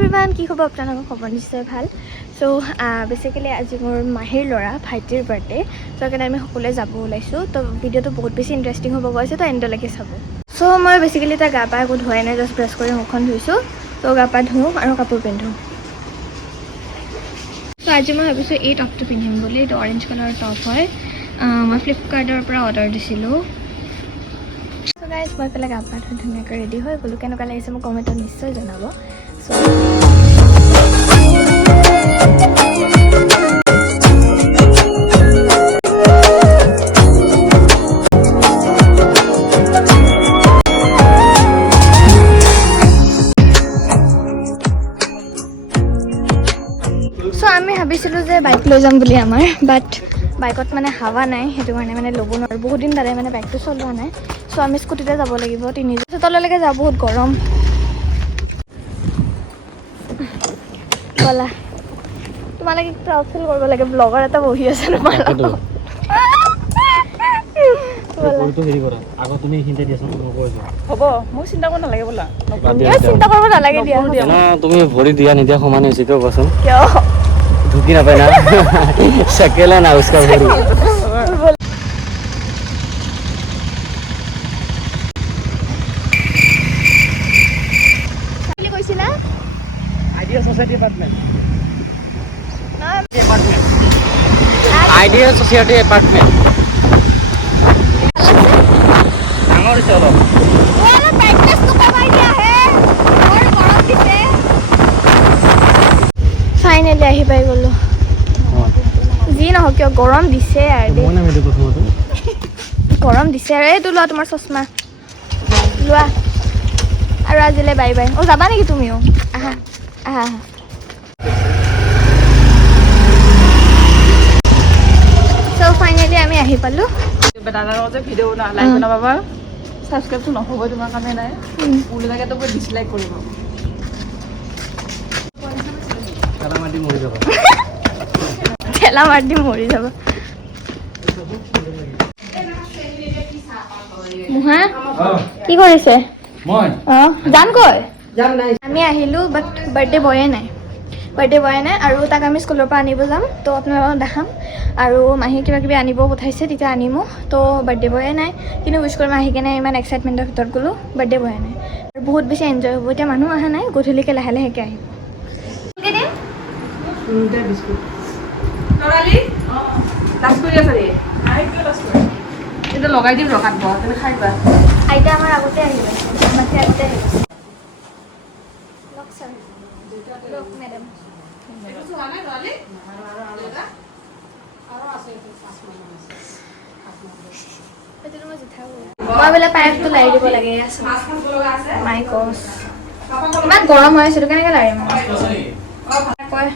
Everyone, কি খবৰ আপোনালোকৰ? খবৰ নিশ্চয় ভাল। চ' বেচিকেলি আজি মোৰ মাহীৰ ল'ৰা ভাইটিৰ বাৰ্থডে, চ' সেইকাৰণে আমি সকলোৱে যাব ওলাইছোঁ। তো ভিডিঅ'টো বহুত বেছি ইণ্টাৰেষ্টিং হ'ব গৈছে, তো এণ্ডলৈকে চাব। চ' মই বেচিকেলি তাৰ গা পা একো ধোৱাই নাই, জাষ্ট ব্ৰাছ কৰি মুখখন ধুইছোঁ। ত' গা পা ধুওঁ আৰু কাপোৰ পিন্ধোঁ। চ' আজি মই ভাবিছোঁ এই টপটো পিন্ধিম বুলি। এইটো অৰেঞ্জ কালাৰৰ টপ হয়, মই ফ্লিপকাৰ্টৰ পৰা অৰ্ডাৰ দিছিলোঁ। চ' গাইজ, মই পেলাই গা পা ধুই ধুনীয়াকৈ ৰেডি হৈ গ'লোঁ। কেনেকুৱা লাগিছে মোক কমেণ্টত নিশ্চয় জনাব। আমি ভাবিছিলোঁ যে বাইক লৈ যাম বুলি আমাৰ, বাট বাইকত মানে হাৱা নাই, সেইটো কাৰণে মানে ল'ব নোৱাৰোঁ। বহুত দিন তাতে মানে বাইকটো চলোৱা নাই। চ' আমি স্কুটিতে যাব লাগিব। 3 তললৈকে যাওঁ, বহুত গৰম। ব'লা, তোমালোকে প্ৰাউড ফিল কৰিব লাগে, ব্লগাৰ এটা বহি আছে তোমাৰ লগত। হ'ব, মোক চিন্তা কৰিব নালাগে বোলা। চিন্তা কৰিব নালাগে দিয়া। তুমি ভৰি দিয়া নিদিয়া সমান হৈছে কিয় কোৱাচোন? কিয় ঢুকি নাপায় না চেকেলা না উস্কা ভৰি। কৈছিলা idea society apartment, idea society apartment ডাঙৰ হৈছে অলপ। ফাইনেলি আহি পাই গ'লো। যি নহওক কিয় গৰম দিছে আৰু গৰম দিছে আৰু। এইটো লোৱা তোমাৰ চশমা লোৱা। আৰু আজিলৈ বাই বাই। অ' যাবা নেকি তুমিও? আহা আহা আহা। চ' ফাইনেলি আমি আহি পালোঁ। দাদাৰ লগত যে ভিডিঅ' লাইক বনাবা, ছাবস্ক্ৰাইবটো নহ'বই তোমাৰ কাৰণে নাই, ওলোটাকেতো গৈ ডিছলাইক কৰিব। ঠেলা মাৰি মৰি যাব। ঠেলা মাৰি দি মৰি যাব। মুহা কি কৰিছে? অঁ যাম কৈ আমি আহিলোঁ, বাট বাৰ্থডে বয়ে নাই। আৰু তাক আমি স্কুলৰ পৰা আনিব যাম, তো আপোনালোকক দেখাম। আৰু মাহী কিবা কিবি আনিব পঠাইছে, তেতিয়া আনিমো। তো বাৰ্থডে বয়ে নাই, কিন্তু উইচ কৰিম আহি কেনে ইমান এক্সাইটমেণ্টৰ ভিতৰত গ'লোঁ। বাৰ্থডে বয়ে নাই আৰু বহুত বেছি এনজয় হ'ব। এতিয়া মানুহ অহা নাই, গধূলিকৈ লাহে লাহেকৈ আহিব। লগাই দিম ৰখাত ব তুমি খাই দিবা। আইতা আমাৰ আগতে আহিব, মাতৃ আগতে আহিব। মেডাম মই বোলে পাইপটো লাৰি দিব লাগে। মাই গছ, ইমান গৰম হৈ আছে, কেনেকৈ লাৰিম? কয়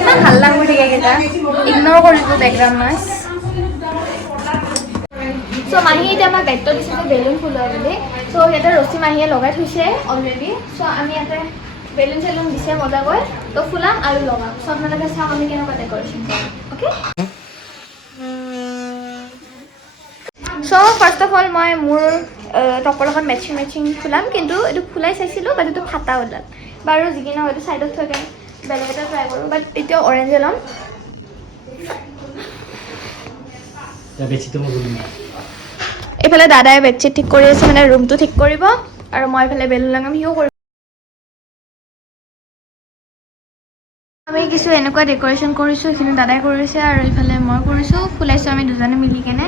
ইমান হাল্লা কৰি থাকে কেইটা, ইগন'ৰ কৰিব বেকগ্ৰাউণ্ড নইজ। চ' মাহী এতিয়া আমাক দায়িত্ব দিছে যে বেলুন ফুলোৱা বুলি। চ' ইয়াতে ৰছী মাহীয়ে লগাই থৈছে অলৰেডি। চ' আমি ইয়াতে বেলুন চেলুন দিছে মজাকৈ, তো ফুলাম আৰু লগাম। চ' আপোনালোকে চাওক আমি কেনেকুৱা ডেক'ৰেশ্যন কৰিম। Okay, so' first of all মই মোৰ টপৰ লগত মেচিং ফুলাম, কিন্তু এইটো ফুলাই চাইছিলোঁ, বাট এইটো ফাটা ওলাল। বাৰু যি কি নহওক, এইটো ছাইডত থৈ কেনে বেলেগ এটা ট্ৰাই কৰোঁ। বাট এতিয়া অৰেঞ্জে ল'ম। এইফালে দাদাই বেডশ্বীট ঠিক কৰি আছে, মানে ৰুমটো ঠিক কৰিব, আৰু মই এইফালে বেলুন লগাম, সিও কৰিব। আমি কিছু এনেকুৱা ডেক'ৰেশ্যন কৰিছোঁ, সেইখিনি দাদাই কৰিছে, আৰু এইফালে মই কৰিছোঁ, ফুলাইছোঁ আমি দুজনে মিলি কেনে।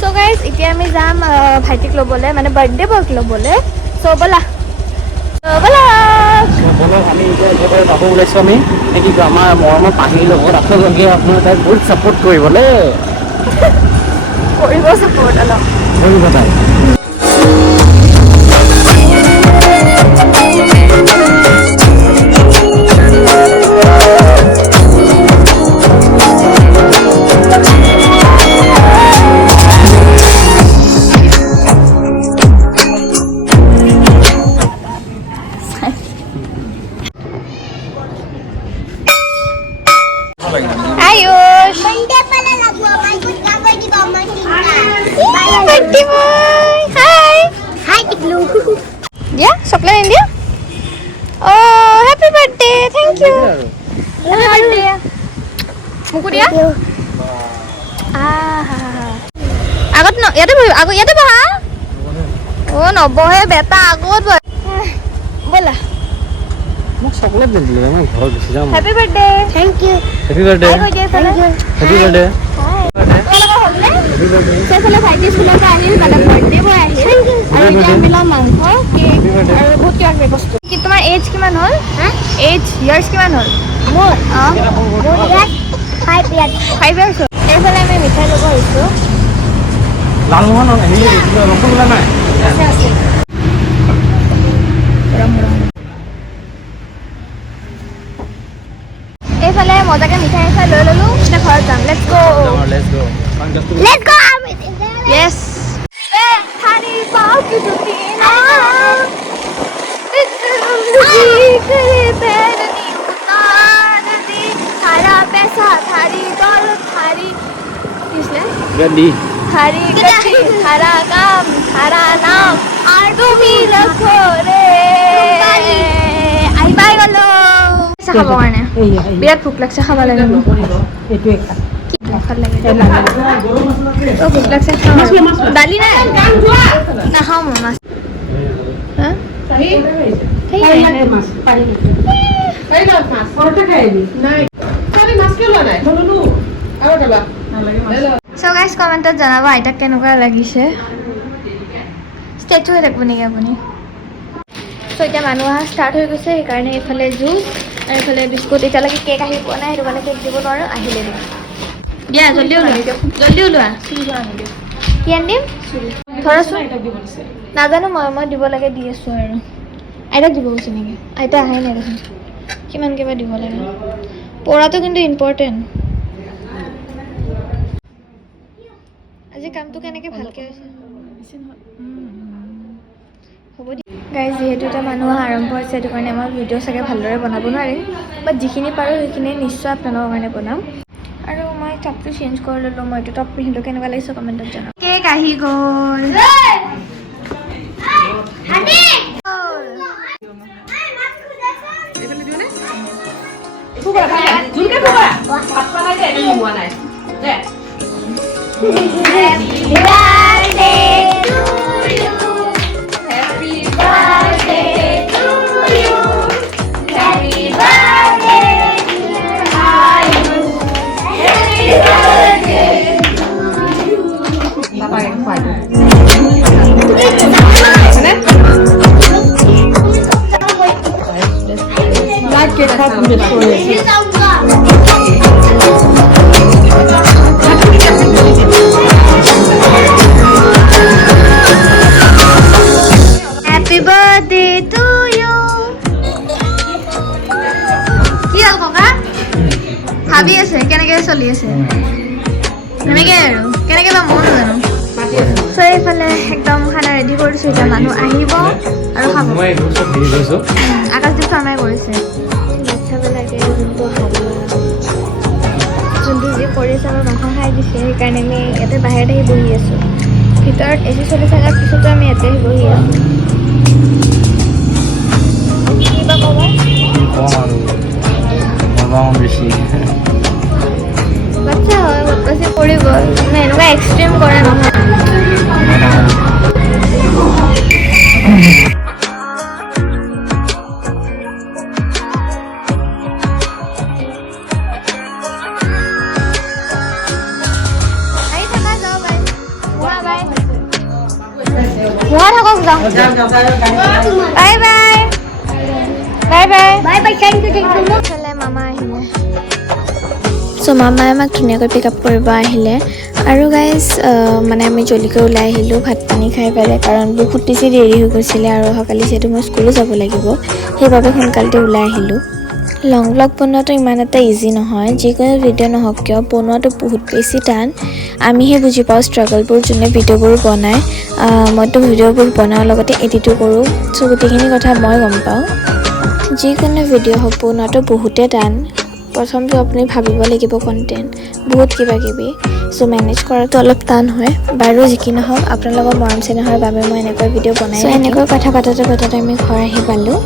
চ' গাইজ, এতিয়া আমি যাম ভাইটিক ল'বলৈ, মানে বাৰ্থডে বয়ক ল'বলৈ। চ' ব'লা আমি এতিয়া যাব ওলাইছোঁ। আমি কি কয়, আমাৰ মৰমৰ পানীৰ লগত আপোনালোকে তাইক বহুত ছাপোৰ্ট কৰিবলৈ কৰিব ছাপোৰ্ট অলপ কৰিব তাই। Ayush Cutie boy. Hi. Hi, Tiglu. Yeah, chocolate India. Oh, happy birthday. Thank you. Happy birthday. Muku dia. আগত ন ইয়াতে বহি ইয়াতে বহা অ নবহে বেটা আগত বলা মোক চকলেট দিলে মই ঘৰ গুচি যাম happy birthday thank you happy birthday happy birthday সেফালে ভাইটি স্কুলৰ পৰা আহিল মানে বাৰ্থডে বয় আহিল আৰু এতিয়া মিলা মাংস কেক আৰু বহুত কিবা কিবি বস্তু কি তোমাৰ এজ কিমান হ'ল এজ ইয়াৰ্ছ কিমান হ'ল মোৰ 5 ইয়াৰ্ছ এইফালে আমি মিঠাই ল'ব আহিছোঁ লালমোহন হেৰি ৰসগোল্লা নাই আছে এইফালে মজাকে মিঠাই খাই লৈ ল'লো এতিয়া ঘৰত যাম লেটছ গো য়েছ थारी पाँव की जुती ना करे पैर नी उतार दी थारा पैसा थारी दौलत थारी किसने गड्डी थारी गड्डी थारा काम थारा नाम और तुम ही रखो रे आई बाय गलो খাব কাৰণে বিৰাট ভোক লাগছে খাব লাগে এইটো একটা ভাল লাগে ও ভোক লাগছে দালি নাই নাখাওঁ মই মাছ So guys, কমেণ্টত জনাব আইতাক কেনেকুৱা লাগিছে ষ্টেচু হৈ থাকিব নেকি আপুনি চ' এতিয়া মানুহ অহা ষ্টাৰ্ট হৈ গৈছে সেইকাৰণে এইফালে জুচ আৰু এইফালে বিস্কুট এতিয়ালৈকে কেক আহি পোৱা নাই সেইটো কাৰণে কেক দিব নোৱাৰোঁ আহিলে দিম দিয়া জল্দি ওলোৱা কি আনিম ধৰাচোন নাজানো মই দিব লাগে দি আছোঁ আৰু আইতাক দিব কৈছে নেকি আইতা আহাই নাই দেখোন কিমান কিবা দিব লাগে পঢ়াটো কিন্তু ইম্পৰ্টেণ্ট আজি কামটো কেনেকৈ ভালকৈ হৈছে হ'ব দিয়া গাইজ যিহেতু এটা মানুহ আৰম্ভ হৈছে সেইটো কাৰণে মই ভিডিঅ' চাগে ভালদৰে বনাব নোৱাৰিম বাট যিখিনি পাৰোঁ সেইখিনি নিশ্চয় আপোনালোকৰ কাৰণে বনাম আৰু মই টপটো চেঞ্জ কৰি ল'লোঁ মই এইটো টপ পিন্ধিলোঁ কেনেকুৱা লাগিছে কমেণ্টত জনাম কেক আহি গ'ল Happy birthday to you. কি হ'ল ককা ভাবি আছে কেনেকৈ চলি আছে এনেকৈ আৰু কেনেকৈ বা মন জানো চ' এইফালে একদম খানা ৰেডি কৰিছোঁ এতিয়া মানুহ আহিব আৰু খাব আকাশদ্বীপ শৰ্মাই কৰিছে বাচ্চাবিলাকে যোনটো যি কৰিছে আমাৰ মাংস খাই দিছে সেইকাৰণে আমি ইয়াতে বাহিৰত আহি বহি আছোঁ ভিতৰত এচি চলি থকাৰ পিছতো আমি ইয়াতে আহি বহি আছোঁ কিবা ক'বা বেছি বাচ্চা হয় বদমাচি কৰিব মানে এনেকুৱা এক্সট্ৰিম কৰে নহয় bye bye bye bye bye bye thank U মামা আহিলে চ' মামাই আমাক ধুনীয়াকৈ পিক আপ কৰিব আহিলে আৰু গাইজ মানে আমি জলদিকৈ ওলাই আহিলোঁ ভাত পানী খাই পেলাই কাৰণ বহুত বেছি দেৰি হৈ গৈছিলে আৰু অহাকালি যিহেতু মই স্কুলো যাব লাগিব সেইবাবে সোনকালতে ওলাই আহিলোঁ লং ব্লগ বনোৱাটো ইমান এটা ইজি নহয় যিকোনো ভিডিঅ' নহওক কিয় বনোৱাটো বহুত বেছি টান আমিহে বুজি পাওঁ ষ্ট্ৰাগলবোৰ যোনে ভিডিঅ'বোৰ বনায় মইতো ভিডিঅ'বোৰ বনাওঁ লগতে এডিটো কৰোঁ চ' গোটেইখিনি কথা মই গম পাওঁ যিকোনো ভিডিঅ' হওক বনোৱাটো বহুতে টান প্ৰথমটো আপুনি ভাবিব লাগিব কণ্টেণ্ট বহুত কিবা কিবি চ' মেনেজ কৰাটো অলপ টান হয় বাৰু যি কি নহওক আপোনালোকৰ মৰম চেনেহৰ বাবে মই এনেকৈ ভিডিঅ' বনাই চ' এনেকৈ কথা পাতোতে আমি ঘৰ আহি পালোঁ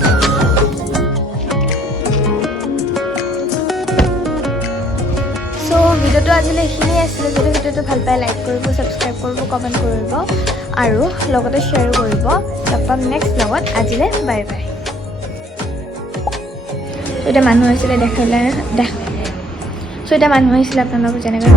চ' ভিডিঅ'টো আজিলৈ এইখিনিয়ে আছিলে যদি ভিডিঅ'টো ভাল পায় লাইক কৰিব ছাবস্ক্ৰাইব কৰিব কমেণ্ট কৰিব আৰু লগতে শ্বেয়াৰো কৰিব লগ পাম নেক্সট ব্লগত আজিলৈ বাই বাই এতিয়া মানুহ আহিছিলে চ' এতিয়া মানুহ আহিছিলে আপোনালোকক যেনেকৈ